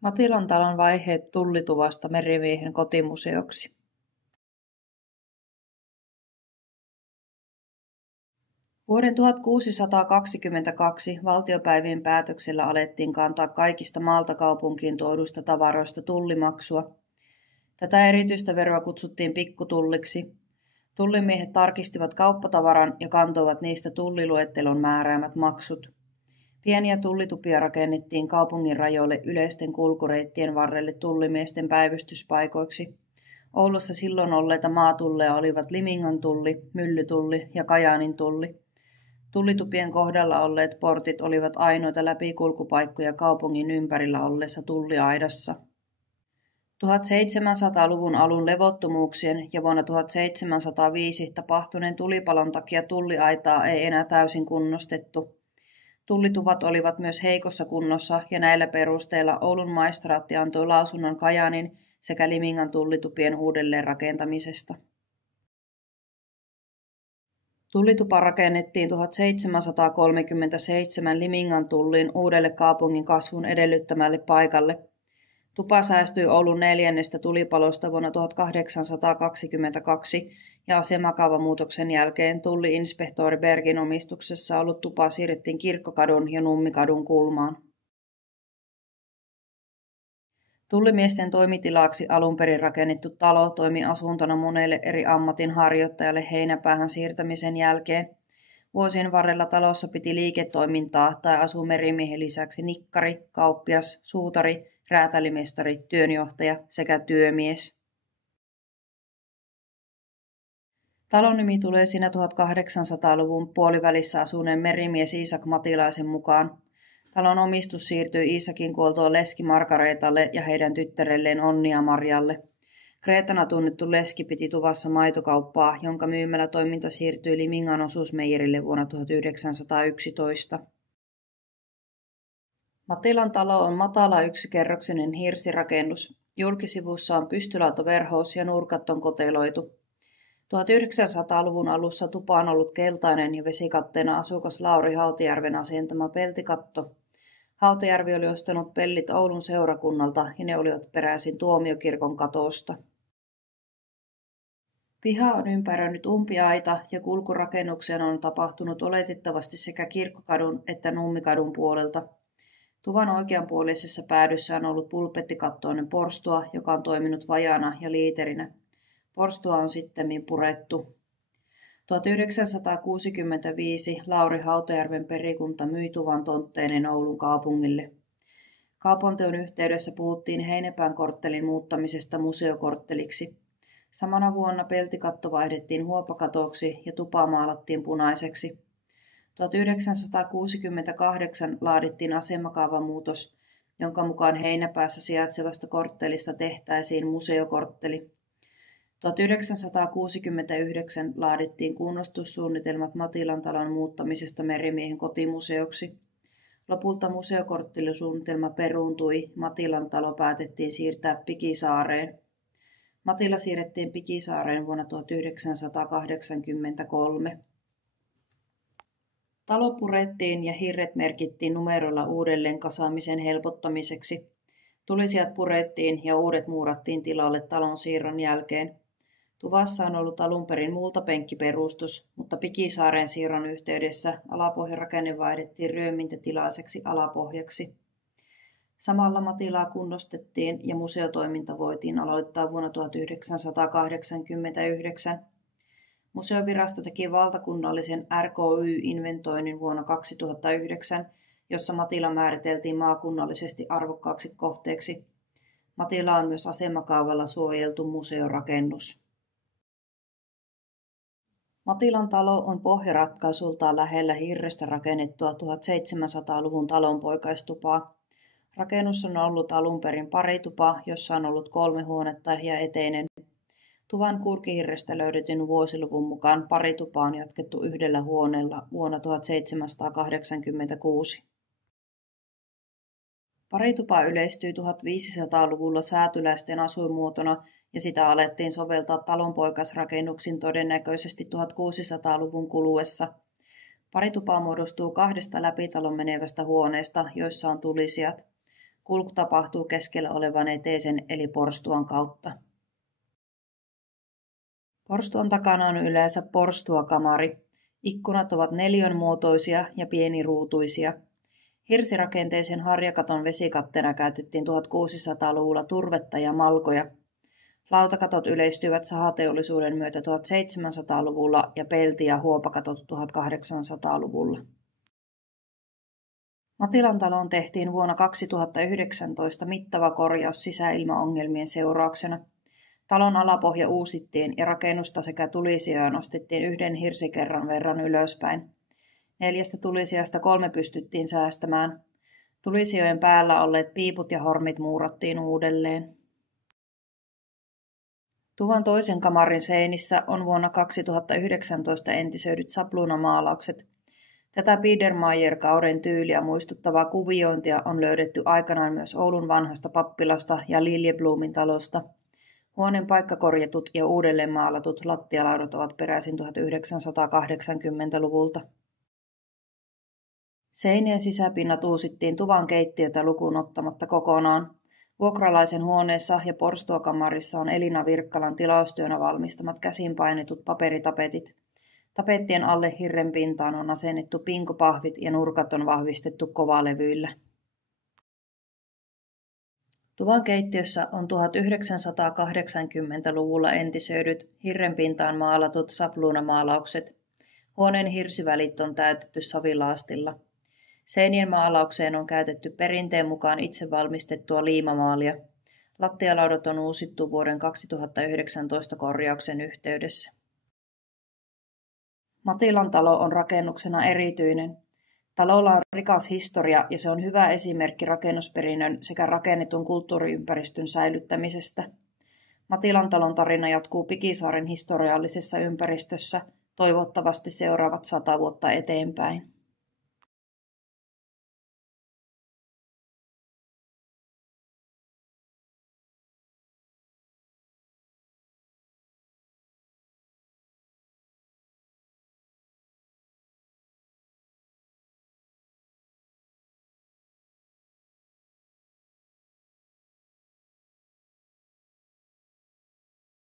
Matilan talon vaiheet Tullituvasta merimiehen kotimuseoksi. Vuoden 1622 valtiopäivien päätöksellä alettiin kantaa kaikista maalta kaupunkiin tuoduista tavaroista tullimaksua. Tätä erityistä veroa kutsuttiin pikkutulliksi. Tullimiehet tarkistivat kauppatavaran ja kantoivat niistä tulliluettelon määräämät maksut. Pieniä tullitupia rakennettiin kaupungin rajoille yleisten kulkureittien varrelle tullimiesten päivystyspaikoiksi. Oulussa silloin olleita maatulleja olivat Limingan tulli, Myllytulli ja Kajaanin tulli. Tullitupien kohdalla olleet portit olivat ainoita läpikulkupaikkoja kaupungin ympärillä olleessa tulliaidassa. 1700-luvun alun levottomuuksien ja vuonna 1705 tapahtuneen tulipalon takia tulliaitaa ei enää täysin kunnostettu. Tullituvat olivat myös heikossa kunnossa ja näillä perusteilla Oulun maistraatti antoi lausunnon Kajaanin sekä Limingan tullitupien uudelleenrakentamisesta. Tullitupa rakennettiin 1737 Limingan tullin uudelle kaupungin kasvun edellyttämälle paikalle. Tupa säästyi Oulun 4. tulipalosta vuonna 1822 ja asemakaavamuutoksen jälkeen tulli-inspektori Bergin omistuksessa ollut tupa siirrettiin Kirkkokadun ja Nummikadun kulmaan. Tullimiesten toimitilaksi alun perin rakennettu talo toimi asuntona monelle eri ammatinharjoittajalle heinäpäähän siirtämisen jälkeen. Vuosien varrella talossa piti liiketoimintaa tai asui merimiehen lisäksi nikkari, kauppias, suutari, räätälimestari, työnjohtaja sekä työmies. Talon nimi tulee siinä 1800-luvun puolivälissä asuneen merimies Iisak Matilaisen mukaan. Talon omistus siirtyi Iisakin kuoltua leski Margareetalle ja heidän tyttärelleen Onni Marjalle. Kreetana tunnettu leski piti tuvassa maitokauppaa, jonka myymälätoiminta siirtyi Limingan osuusmeijerille vuonna 1911. Matilan talo on matala yksikerroksinen hirsirakennus. Julkisivussa on pystylautaverhous ja nurkat on koteloitu. 1900-luvun alussa tupa on ollut keltainen ja vesikatteena asukas Lauri Hautajärven asentama peltikatto. Hautajärvi oli ostanut pellit Oulun seurakunnalta ja ne olivat peräisin Tuomiokirkon katosta. Piha on ympäröinyt umpiaita ja kulkurakennukseen on tapahtunut oletettavasti sekä Kirkkokadun että Nummikadun puolelta. Tuvan oikeanpuoleisessa päädyssä on ollut pulpettikattoinen porstua, joka on toiminut vajaana ja liiterinä. Porstua on sittemmin purettu. 1965 Lauri Hautajärven perikunta myi tuvan tontteinen Oulun kaupungille. Kaupanteon yhteydessä puhuttiin Heinäpään korttelin muuttamisesta museokortteliksi. Samana vuonna peltikatto vaihdettiin huopakatoksi ja tupa maalattiin punaiseksi. 1968 laadittiin asemakaavamuutos, jonka mukaan Heinäpäässä sijaitsevasta korttelista tehtäisiin museokortteli. 1969 laadittiin kunnostussuunnitelmat Matilan talon muuttamisesta merimiehen kotimuseoksi. Lopulta museokorttelisuunnitelma peruuntui, Matilan talo päätettiin siirtää Pikisaareen. Matila siirrettiin Pikisaareen vuonna 1983. Talo purettiin ja hirret merkittiin numerolla uudelleen kasaamisen helpottamiseksi. Tulisijat purettiin ja uudet muurattiin tilalle talon siirron jälkeen. Tuvassa on ollut alun perin multapenkkiperustus, mutta Pikisaaren siirron yhteydessä alapohjarakenne vaihdettiin ryömintätilaiseksi alapohjaksi. Samalla Matilaa kunnostettiin ja museotoiminta voitiin aloittaa vuonna 1989. Museovirasto teki valtakunnallisen RKY-inventoinnin vuonna 2009, jossa Matila määriteltiin maakunnallisesti arvokkaaksi kohteeksi. Matila on myös asemakaavalla suojeltu museorakennus. Matilan talo on pohjaratkaisuiltaan lähellä hirrestä rakennettua 1700-luvun talonpoikaistupaa. Rakennus on ollut alun perin paritupa, jossa on ollut 3 huonetta ja eteinen. Tuvan kurkihirrestä löydetyn vuosiluvun mukaan paritupa on jatkettu 1 huoneella vuonna 1786. Paritupa yleistyi 1500-luvulla säätyläisten asuinmuotona ja sitä alettiin soveltaa talonpoikaisrakennuksiin todennäköisesti 1600-luvun kuluessa. Paritupa muodostuu 2 läpitalon menevästä huoneesta, joissa on tulisijat. Kulku tapahtuu keskellä olevan eteisen eli porstuan kautta. Porstuan takana on yleensä porstuakamari. Ikkunat ovat neliönmuotoisia ja pieniruutuisia. Hirsirakenteisen harjakaton vesikatteena käytettiin 1600-luvulla turvetta ja malkoja. Lautakatot yleistyivät sahateollisuuden myötä 1700-luvulla ja pelti- ja huopakatot 1800-luvulla. Matilan taloon tehtiin vuonna 2019 mittava korjaus sisäilmaongelmien seurauksena. Talon alapohja uusittiin ja rakennusta sekä tulisijoja nostettiin 1 hirsikerran verran ylöspäin. 4 tulisijasta 3 pystyttiin säästämään. Tulisijojen päällä olleet piiput ja hormit muurattiin uudelleen. Tuvan toisen kamarin seinissä on vuonna 2019 entisöidyt sapluunamaalaukset. Tätä Biedermeier-kauden tyyliä muistuttavaa kuviointia on löydetty aikanaan myös Oulun vanhasta pappilasta ja Liljeblumin talosta. Huoneen paikkakorjatut ja uudelleen maalatut lattialaudat ovat peräisin 1980-luvulta. Seinien sisäpinnat uusittiin tuvan keittiötä lukuun ottamatta kokonaan. Vuokralaisen huoneessa ja porstuakamarissa on Elina Virkkalan tilaustyönä valmistamat käsin painetut paperitapetit. Tapettien alle hirren pintaan on asennettu pinkopahvit ja nurkat on vahvistettu kovalevyillä. Tuvan keittiössä on 1980-luvulla entisöidyt hirren pintaan maalatut sapluunamaalaukset. Huoneen hirsivälit on täytetty savilaastilla. Seinien maalaukseen on käytetty perinteen mukaan itse valmistettua liimamaalia. Lattialaudat on uusittu vuoden 2019 korjauksen yhteydessä. Matilan talo on rakennuksena erityinen. Talolla on rikas historia ja se on hyvä esimerkki rakennusperinnön sekä rakennetun kulttuuriympäristön säilyttämisestä. Matilan talon tarina jatkuu Pikisaaren historiallisessa ympäristössä toivottavasti seuraavat 100 vuotta eteenpäin.